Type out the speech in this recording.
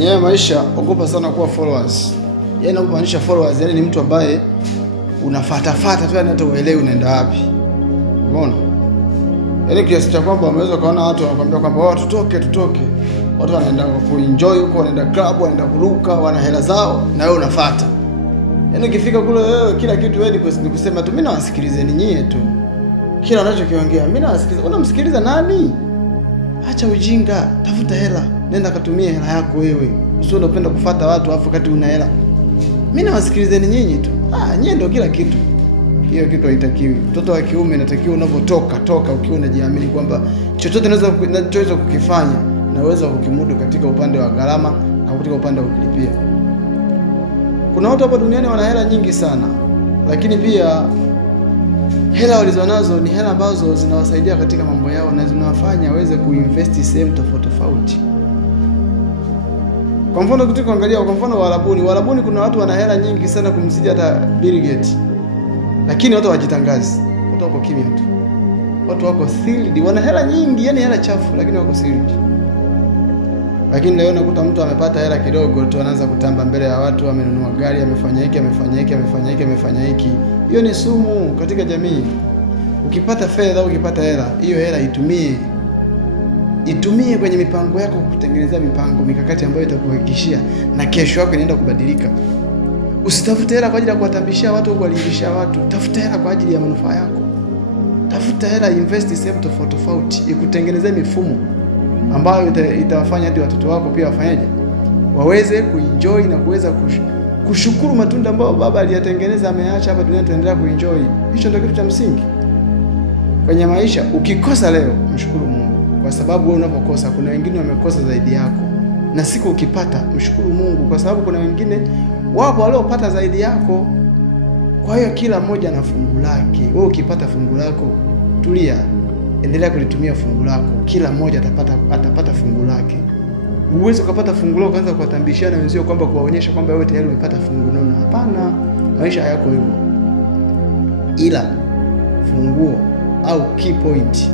Kwenye maisha ogopa sana kuwa followers. Yaani unapomaanisha followers, yaani ni mtu ambaye unafuata tu, yaani hata uelewi unaenda wapi. Umeona? Yaani kiasi cha kwamba unaweza kaona watu wanakuambia kwamba wao tutoke. Watu wanaenda kuenjoy huko, wanaenda club, wanaenda kuruka, wana hela zao na wewe unafuata. Yaani ukifika kule wewe kila kitu wewe ni kusema tu mimi nawasikilizeni nyie tu. Kila unachokiongea mimi nawasikiliza. Unamsikiliza nani? Acha ujinga, tafuta hela. Nenda katumie hela yako wewe. Usio unapenda kufuata watu afu kati una hela. Mimi nawasikilizeni nyinyi tu. Nyinyi ndio kila kitu. Hiyo kitu haitakiwi. Mtoto wa kiume inatakiwa unapotoka ukiwa unajiamini kwamba chochote naweza kukifanya, naweza kukimudu katika upande wa gharama na katika upande wa kulipia. Kuna watu hapa duniani wana hela nyingi sana, lakini pia hela walizonazo ni hela ambazo zinawasaidia katika mambo yao na zinawafanya waweze kuinvest sehemu tofauti. Kwa mfano kuangalia kwa mfano Waarabuni kuna watu wana hela nyingi sana kumzidi hata Bill Gates. Lakini watu hawajitangazi. Watu wako kimya tu. Watu wako sealed, wana hela nyingi, yani hela chafu lakini wako sealed. Lakini leo nakuta mtu amepata hela kidogo tu anaanza kutamba mbele ya watu, amenunua gari, amefanya hiki. Hiyo ni sumu katika jamii. Ukipata fedha, ukipata hela, hiyo hela itumie kwenye mipango yako, kutengenezea mikakati ambayo itakuhakikishia na kesho yako inaenda kubadilika. Usitafute hela kwa ajili ya kuwatambishia watu au kuwalingishia watu. Tafuta hela kwa ajili ya manufaa yako. Tafuta hela, invest sehemu tofauti, ikutengenezee mifumo ambayo itawafanya hadi watoto wako pia wafanyaje, waweze kuenjoy na kuweza kushukuru matunda ambayo baba aliyatengeneza, ameacha hapa duniani, tuendelea kuenjoy. Hicho ndio kitu cha msingi kwenye maisha. Ukikosa leo, mshukuru Mungu, kwa sababu wewe unapokosa kuna wengine wamekosa zaidi yako, na siku ukipata mshukuru Mungu, kwa sababu kuna wengine wapo waliopata zaidi yako. Kwa hiyo kila mmoja na fungu lake. Wewe ukipata fungu lako, tulia, endelea kulitumia fungu lako. Kila mmoja atapata fungu lake. Uweze kupata fungu lako kwanza kuwatambishana wenzio kwamba kuwaonyesha kwamba wewe tayari umepata fungu nono. Hapana, maisha hayako hivyo. Ila funguo au key point